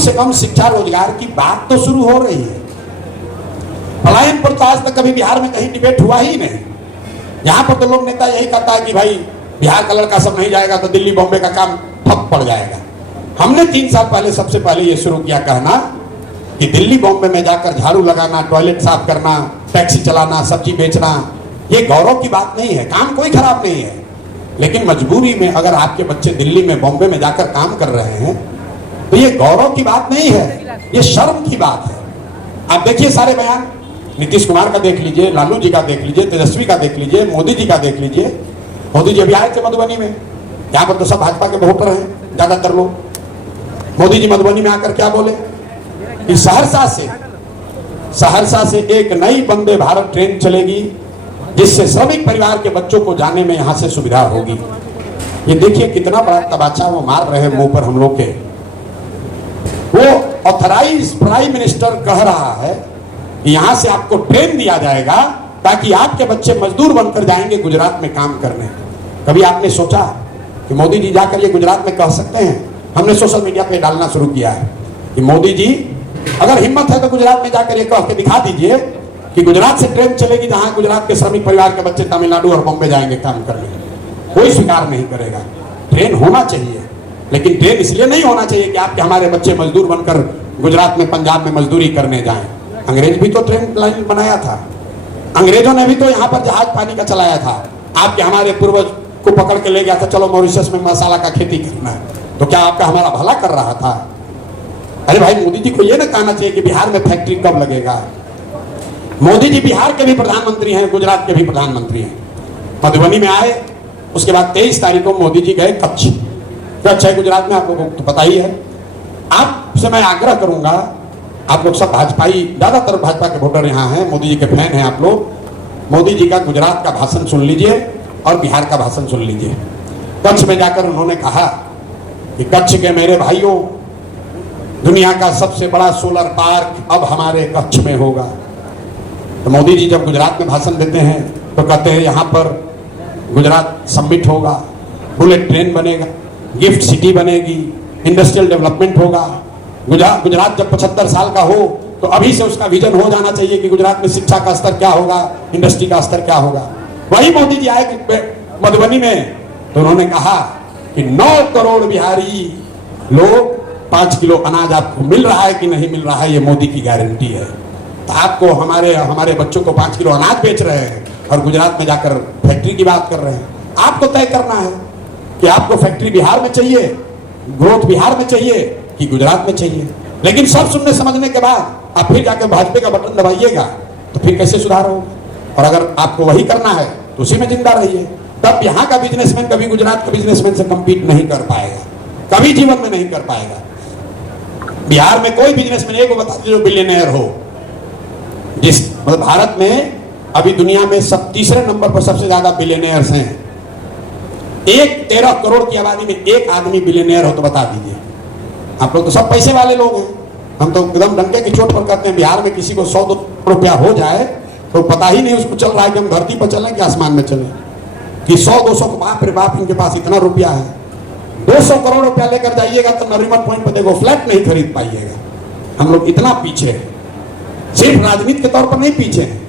से कम शिक्षा रोजगार की बात तो शुरू हो रही है। पलायन पर तो आज तक कभी बिहार में कहीं डिबेट हुआ ही नहीं। यहाँ पर तो लोग नेता यही कहता है कि भाई बिहार का लड़का सब नहीं जाएगा तो दिल्ली बॉम्बे का काम ठप पड़ जाएगा। हमने 3 साल पहले सबसे पहले ये शुरू किया कहना कि दिल्ली बॉम्बे में जाकर झाड़ू लगाना, टॉयलेट साफ करना, टैक्सी चलाना, सब्जी बेचना, ये गौरव की बात नहीं है, काम कोई खराब नहीं है। लेकिन मजबूरी में अगर आपके बच्चे दिल्ली में बॉम्बे में जाकर काम कर रहे हैं तो ये गौरव की बात नहीं है, ये शर्म की बात है। आप देखिए सारे बयान, नीतीश कुमार का देख लीजिए, लालू जी का देख लीजिए, तेजस्वी का देख लीजिए, मोदी जी का देख लीजिए। मोदी जी अभी आए थे मधुबनी में, यहाँ पर तो सब भाजपा के वोटर हैं ज्यादातर लोग। मोदी जी मधुबनी में आकर क्या बोले कि सहरसा से एक नई वंदे भारत ट्रेन चलेगी जिससे श्रमिक परिवार के बच्चों को जाने में यहाँ से सुविधा होगी। ये देखिए कितना बड़ा तमाचा वो मार रहे हैं मुंह पर हम लोग के। वो ऑथराइज प्राइम मिनिस्टर कह रहा है कि यहाँ से आपको ट्रेन दिया जाएगा ताकि आपके बच्चे मजदूर बनकर जाएंगे गुजरात में काम करने। कभी आपने सोचा कि मोदी जी जाकर ये गुजरात में कह सकते हैं? हमने सोशल मीडिया पे डालना शुरू किया है कि मोदी जी अगर हिम्मत है तो गुजरात में जाकर ये कह के दिखा दीजिए कि गुजरात से ट्रेन चलेगी जहां गुजरात के श्रमिक परिवार के बच्चे तमिलनाडु और बॉम्बे जाएंगे काम करने। कोई स्वीकार नहीं करेगा। ट्रेन होना चाहिए, लेकिन ट्रेन इसलिए नहीं होना चाहिए कि आपके हमारे बच्चे मजदूर बनकर गुजरात में, पंजाब में मजदूरी करने जाएं। अंग्रेज भी तो ट्रेन लाइन बनाया था, अंग्रेजों ने भी तो यहाँ पर जहाज पानी का चलाया था। आपके हमारे पूर्वज को पकड़ के ले गया था, चलो मॉरिशस में मसाला का खेती करना है, तो क्या आपका हमारा भला कर रहा था? अरे भाई मोदी जी को ये ना कहना चाहिए कि बिहार में फैक्ट्री कब लगेगा। मोदी जी बिहार के भी प्रधानमंत्री हैं, गुजरात के भी प्रधानमंत्री हैं। मधुबनी में आए, उसके बाद 23 तारीख को मोदी जी गए कच्छ। कच्छ है गुजरात में, आप लोगों को तो पता ही है। आपसे मैं आग्रह करूंगा, आप लोग सब भाजपाई, ज्यादातर भाजपा के वोटर यहाँ हैं, मोदी जी के फैन हैं आप लोग। मोदी जी का गुजरात का भाषण सुन लीजिए और बिहार का भाषण सुन लीजिए। कच्छ में जाकर उन्होंने कहा कि कच्छ के मेरे भाइयों, दुनिया का सबसे बड़ा सोलर पार्क अब हमारे कच्छ में होगा। तो मोदी जी जब गुजरात में भाषण देते हैं तो कहते हैं यहाँ पर गुजरात समिट होगा, बुलेट ट्रेन बनेगा, गिफ्ट सिटी बनेगी, इंडस्ट्रियल डेवलपमेंट होगा। गुजरात जब 75 साल का हो तो अभी से उसका विजन हो जाना चाहिए कि गुजरात में शिक्षा का स्तर क्या होगा, इंडस्ट्री का स्तर क्या होगा। वही मोदी जी आए मधुबनी में तो उन्होंने कहा कि 9 करोड़ बिहारी लोग 5 किलो अनाज आपको मिल रहा है कि नहीं मिल रहा है, ये मोदी की गारंटी है। तो आपको हमारे बच्चों को 5 किलो अनाज बेच रहे हैं और गुजरात में जाकर फैक्ट्री की बात कर रहे हैं। आपको तय करना है कि आपको फैक्ट्री बिहार में चाहिए, ग्रोथ बिहार में चाहिए कि गुजरात में चाहिए। लेकिन सब सुनने समझने के बाद आप फिर जाकर भाजपा का बटन दबाइएगा तो फिर कैसे सुधार होगा? और अगर आपको वही करना है तो उसी में जिंदा रहिए। तब यहाँ का बिजनेसमैन कभी गुजरात के बिजनेसमैन से कम्पीट नहीं कर पाएगा, कभी जीवन में नहीं कर पाएगा। बिहार में कोई बिजनेसमैन एक बता दीजिए जो बिलियनर हो। जिस मतलब भारत में अभी दुनिया में 33 नंबर पर सबसे ज्यादा बिलियनर्स हैं। 13 करोड़ की आबादी में एक आदमी बिलियनर हो तो बता दीजिए। आप लोग तो सब पैसे वाले लोग हैं, हम तो एकदम डंके की चोट पर कहते हैं बिहार में किसी को 100 रुपया हो जाए तो पता ही नहीं उसको चल रहा है कि हम धरती पर चलें कि आसमान में चलें, कि 100-200 बाप रे बाप इनके पास इतना रुपया है। 200 करोड़ रुपया लेकर जाइएगा तो नरीमन पॉइंट पर देखो फ्लैट नहीं खरीद पाइएगा। हम लोग इतना पीछे हैं, सिर्फ राजनीति के तौर पर नहीं पीछे हैं,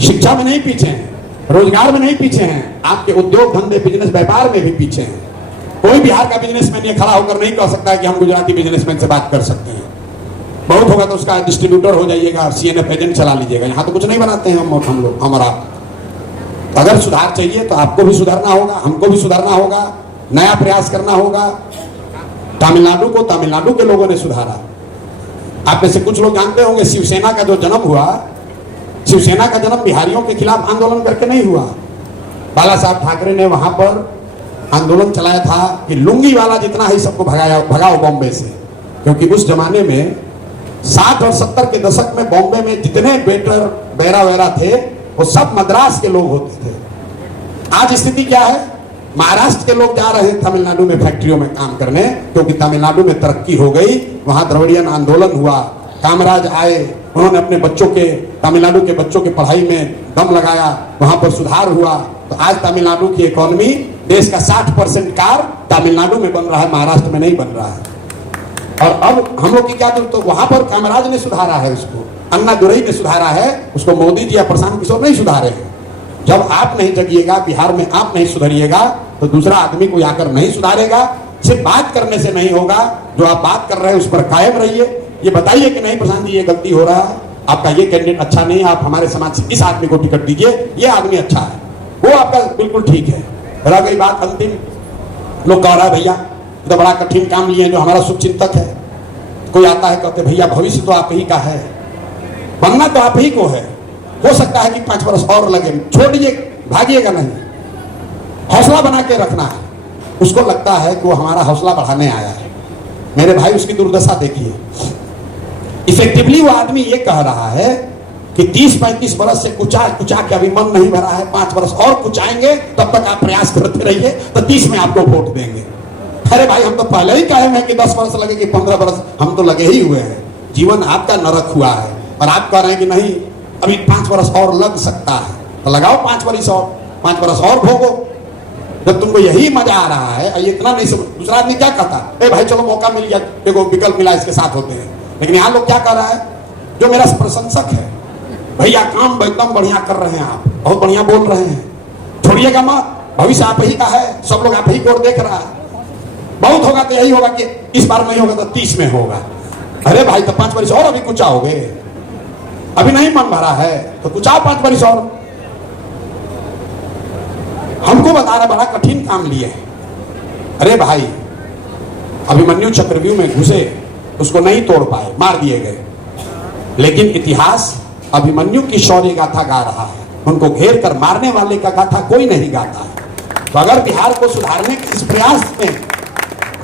शिक्षा में नहीं पीछे हैं, रोजगार में नहीं पीछे हैं, आपके उद्योग धंधे बिजनेस व्यापार में भी पीछे हैं। कोई बिहार का बिजनेसमैन ये खड़ा होकर नहीं कह सकता है कि हम गुजराती बिजनेसमैन से बात कर सकते हैं। बहुत होगा तो उसका डिस्ट्रीब्यूटर हो जाइएगा, सीएनएफ एजेंट चला लीजिएगा। यहाँ तो कुछ नहीं बनाते हैं हम लोग, हम और आप। अगर सुधार चाहिए तो आपको भी सुधारना होगा, हमको भी सुधारना होगा, नया प्रयास करना होगा। तमिलनाडु को तमिलनाडु के लोगों ने सुधारा। आप में से कुछ लोग जानते होंगे शिवसेना का जो जन्म हुआ, शिवसेना का जन्म बिहारियों के खिलाफ आंदोलन करके नहीं हुआ। बाला साहब ठाकरे ने वहां पर आंदोलन चलाया था कि लुंगी वाला जितना है सबको भगाओ बॉम्बे से। क्योंकि उस जमाने में 60 और 70 के दशक में बॉम्बे में जितने बेटर बैरा वैरा थे वो सब मद्रास के लोग होते थे। आज स्थिति क्या है? महाराष्ट्र के लोग जा रहे हैं तमिलनाडु में फैक्ट्रियों में काम करने, क्योंकि तमिलनाडु में तरक्की हो गई, वहां द्रविड़ियन आंदोलन हुआ, कामराज आए, उन्होंने अपने बच्चों के, तमिलनाडु के बच्चों के पढ़ाई में दम लगाया, वहां पर सुधार हुआ। तो आज तमिलनाडु की इकोनॉमी, देश का 60% कार तमिलनाडु में बन रहा है, महाराष्ट्र में नहीं बन रहा है। और अब हम लोग की क्या जरूरत, तो वहां पर कामराज ने सुधारा है उसको, अन्ना दुरई ने सुधारा है उसको, मोदी जी या प्रशांत किशोर नहीं सुधारे हैं। जब आप नहीं जगिएगा, बिहार में आप नहीं सुधरिएगा, तो दूसरा आदमी कोई आकर नहीं सुधारेगा। सिर्फ बात करने से नहीं होगा, जो आप बात कर रहे हैं उस पर कायम रहिए। ये बताइए कि नहीं प्रशांत जी ये गलती हो रहा है, आपका ये कैंडिडेट अच्छा नहीं है, आप हमारे समाज से इस आदमी को टिकट दीजिए, ये आदमी अच्छा है, वो आपका बिल्कुल ठीक है। रह गई बात अंतिम, लोग कह रहा है भैया तो बड़ा कठिन काम लिए, जो हमारा शुभचिंतक है, कोई आता है कहते भैया भविष्य तो आप ही का है, बनना तो आप ही को है, हो सकता है कि 5 वर्ष और लगे, छोड़िए, भागिएगा नहीं, हौसला बना के रखना है। उसको लगता है कि वो हमारा हौसला बढ़ाने आया है। मेरे भाई उसकी दुर्दशा देखिए, इफेक्टिवली वो आदमी ये कह रहा है कि 30-35 वर्ष से कुचा के अभी मन नहीं भरा है, 5 वर्ष और कुचाएंगे, तब तक आप प्रयास करते रहिए, तो 30 में आपको वोट देंगे। अरे भाई हम तो पहले ही कहे हैं कि 10 वर्ष लगेगी, 15 वर्ष, हम तो लगे ही हुए हैं। जीवन आपका नरक हुआ है और आप कह रहे हैं कि नहीं अभी 5 वर्ष और लग सकता है, तो लगाओ 5 वर्ष और, 5 वर्ष और भोगो। जब तुमको यही मजा आ रहा है, इतना नहीं समझ, दूसरा आदमी क्या कहता है भाई चलो मौका मिल गया, देखो विकल्प मिला, इसके साथ होते हैं। लेकिन यहाँ लोग क्या कर रहा है, जो मेरा प्रशंसक है, भैया काम एकदम बढ़िया कर रहे हैं, आप बहुत बढ़िया बोल रहे हैं, छोड़िएगा मत, भविष्य आप ही का है, सब लोग आप ही को देख रहा है, बहुत होगा तो यही होगा कि इस बार नहीं होगा तो 30 में होगा। अरे भाई तो 5 वर्ष और अभी कुचाओगे, अभी नहीं मन भरा है तो कुचाओ 5 वर्ष और। हमको बता रहा बड़ा कठिन काम लिए है। अरे भाई अभिमन्यु चक्रव्यूह में घुसे, उसको नहीं तोड़ पाए, मार दिए गए, लेकिन इतिहास अभिमन्यु की शौर्य गाथा गा रहा है, उनको घेर कर मारने वाले का गाथा कोई नहीं गाता है। तो अगर बिहार को सुधारने के इस प्रयास में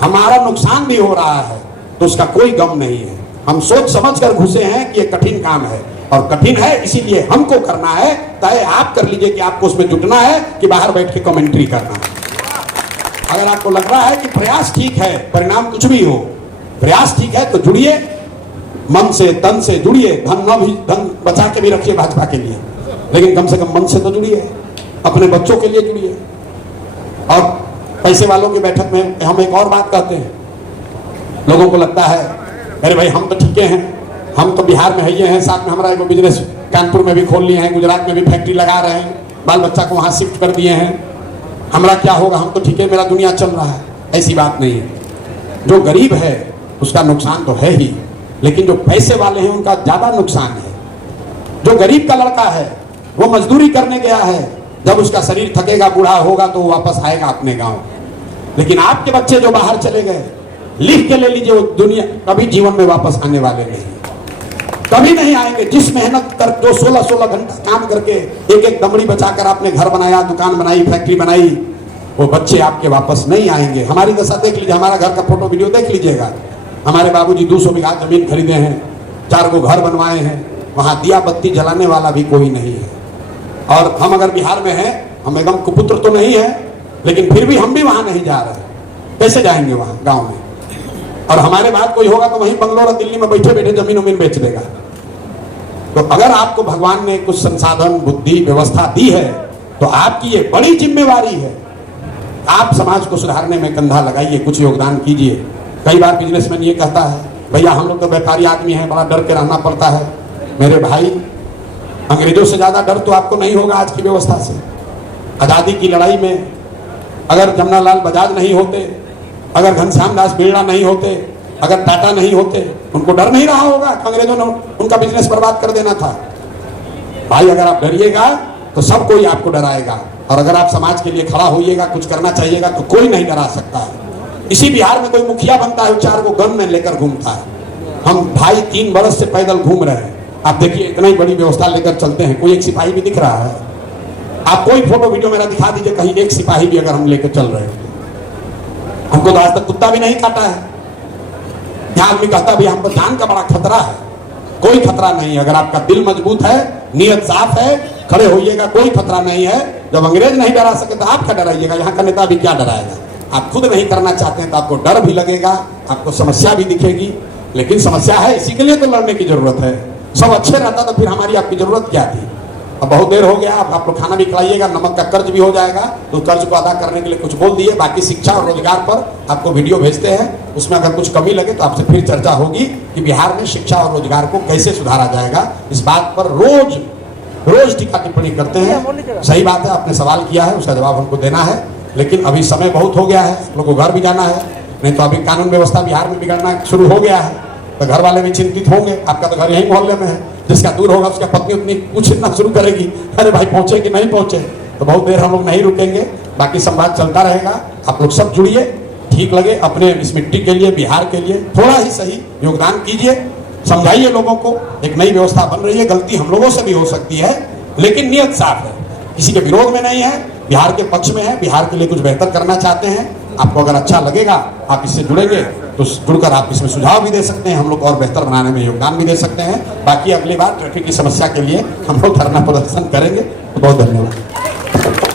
हमारा नुकसान भी हो रहा है तो उसका कोई गम नहीं है। हम सोच समझ कर घुसे हैं कि ये कठिन काम है, और कठिन है इसीलिए हमको करना है, तय आप कर लीजिए कि आपको उसमें जुटना है कि बाहर बैठ के कमेंट्री करना है। अगर आपको लग रहा है कि प्रयास ठीक है, परिणाम कुछ भी हो, प्रयास ठीक है तो जुड़िए, मन से तन से जुड़िए, धन बचा के भी रखिए भाजपा के लिए, लेकिन कम से कम मन से तो जुड़िए, अपने बच्चों के लिए जुड़िए। और पैसे वालों की बैठक में हम एक और बात कहते हैं, लोगों को लगता है अरे भाई हम तो ठीक हैं, हम तो बिहार में है हैं, साथ में हमारा एक बिजनेस कानपुर में भी खोल लिए हैं, गुजरात में भी फैक्ट्री लगा रहे हैं, बाल बच्चा को वहाँ शिफ्ट कर दिए हैं, हमारा क्या होगा, हम तो ठीक है, मेरा दुनिया चल रहा है। ऐसी बात नहीं है। जो गरीब है उसका नुकसान तो है ही, लेकिन जो पैसे वाले हैं उनका ज्यादा नुकसान है। जो गरीब का लड़का है वो मजदूरी करने गया है, जब उसका शरीर थकेगा, बूढ़ा होगा तो वो वापस आएगा अपने गांव। लेकिन आपके बच्चे जो बाहर चले गए, लिख के ले लीजिए, वो दुनिया कभी जीवन में वापस आने वाले नहीं, कभी नहीं आएंगे। जिस मेहनत कर, जो 16-16 घंटा काम करके एक दमड़ी बचाकर आपने घर बनाया, दुकान बनाई, फैक्ट्री बनाई, वो बच्चे आपके वापस नहीं आएंगे। हमारी दशा देख लीजिए, हमारा घर का फोटो वीडियो देख लीजिएगा। हमारे बाबूजी 200 बीघा जमीन खरीदे हैं, 4 गो घर बनवाए हैं, वहां दिया बत्ती जलाने वाला भी कोई नहीं है। और हम अगर बिहार में हैं, हम एकदम कुपुत्र तो नहीं है, लेकिन फिर भी हम भी वहां नहीं जा रहे। कैसे जाएंगे वहां गांव में? और हमारे बाद कोई होगा तो वहीं बंगलोर और दिल्ली में बैठे बैठे जमीन उमीन बेच देगा। तो अगर आपको भगवान ने कुछ संसाधन, बुद्धि, व्यवस्था दी है, तो आपकी ये बड़ी जिम्मेवारी है, आप समाज को सुधारने में कंधा लगाइए, कुछ योगदान कीजिए। कई बार बिजनेसमैन ये कहता है भैया हम लोग तो व्यापारी आदमी हैं, बड़ा डर के रहना पड़ता है। मेरे भाई, अंग्रेजों से ज्यादा डर तो आपको नहीं होगा आज की व्यवस्था से। आजादी की लड़ाई में अगर जमनालाल बजाज नहीं होते, अगर घनश्याम दास बिरला नहीं होते, अगर टाटा नहीं होते, उनको डर नहीं रहा होगा कि अंग्रेजों ने उनका बिजनेस बर्बाद कर देना था। भाई अगर आप डरिएगा तो सब कोई आपको डराएगा, और अगर आप समाज के लिए खड़ा होइएगा, कुछ करना चाहिएगा, तो कोई नहीं डरा सकता है। इसी बिहार में कोई मुखिया बनता है, 4 को गन में लेकर घूमता है। हम भाई 3 बरस से पैदल घूम रहे हैं, आप देखिए इतना ही बड़ी व्यवस्था लेकर चलते हैं, कोई एक सिपाही भी दिख रहा है? आप कोई फोटो वीडियो मेरा दिखा दीजिए, कहीं एक सिपाही भी अगर हम लेकर चल रहे हैं। हमको तो आज तक कुत्ता भी नहीं काटा है। यहाँ आदमी कहता भी हमको जान का बड़ा खतरा है, कोई खतरा नहीं। अगर आपका दिल मजबूत है, नीयत साफ है, खड़े होइएगा, कोई खतरा नहीं है। जब अंग्रेज नहीं डरा सके तो आप क्या डराइएगा? यहाँ का नेता भी क्या डराएगा? आप खुद नहीं करना चाहते हैं तो आपको डर भी लगेगा, आपको समस्या भी दिखेगी। लेकिन समस्या है, इसी के लिए तो लड़ने की जरूरत है। सब अच्छे रहता तो फिर हमारी आपकी जरूरत क्या थी? अब बहुत देर हो गया, अब आप लोग खाना भी खिलाइएगा, नमक का कर्ज भी हो जाएगा, तो कर्ज को अदा करने के लिए कुछ बोल दिए। बाकी शिक्षा और रोजगार पर आपको वीडियो भेजते हैं, उसमें अगर कुछ कमी लगे तो आपसे फिर चर्चा होगी कि बिहार में शिक्षा और रोजगार को कैसे सुधारा जाएगा। इस बात पर रोज रोज टीका टिप्पणी करते हैं। सही बात है, आपने सवाल किया है, उसका जवाब हमको देना है, लेकिन अभी समय बहुत हो गया है, लोग को घर भी जाना है, नहीं तो अभी कानून व्यवस्था बिहार में बिगड़ना शुरू हो गया है, तो घर वाले भी चिंतित होंगे। आपका तो घर यही मोहल्ले में है, जिसका दूर होगा उसका पत्नी उतनी पूछना शुरू करेगी, अरे भाई पहुंचे कि नहीं पहुंचे। तो बहुत देर हम लोग नहीं रुकेंगे, बाकी संवाद चलता रहेगा। आप लोग सब जुड़िए, ठीक लगे अपने इस मिट्टी के लिए, बिहार के लिए थोड़ा ही सही योगदान कीजिए, समझाइए लोगों को। एक नई व्यवस्था बन रही है, गलती हम लोगों से भी हो सकती है, लेकिन नियत साफ है, किसी के विरोध में नहीं है, बिहार के पक्ष में है, बिहार के लिए कुछ बेहतर करना चाहते हैं। आपको अगर अच्छा लगेगा आप इससे जुड़ेंगे तो जुड़कर आप इसमें सुझाव भी दे सकते हैं, हम लोग और बेहतर बनाने में योगदान भी दे सकते हैं। बाकी अगली बार ट्रैफिक की समस्या के लिए हम लोग धरना प्रदर्शन करेंगे। बहुत धन्यवाद।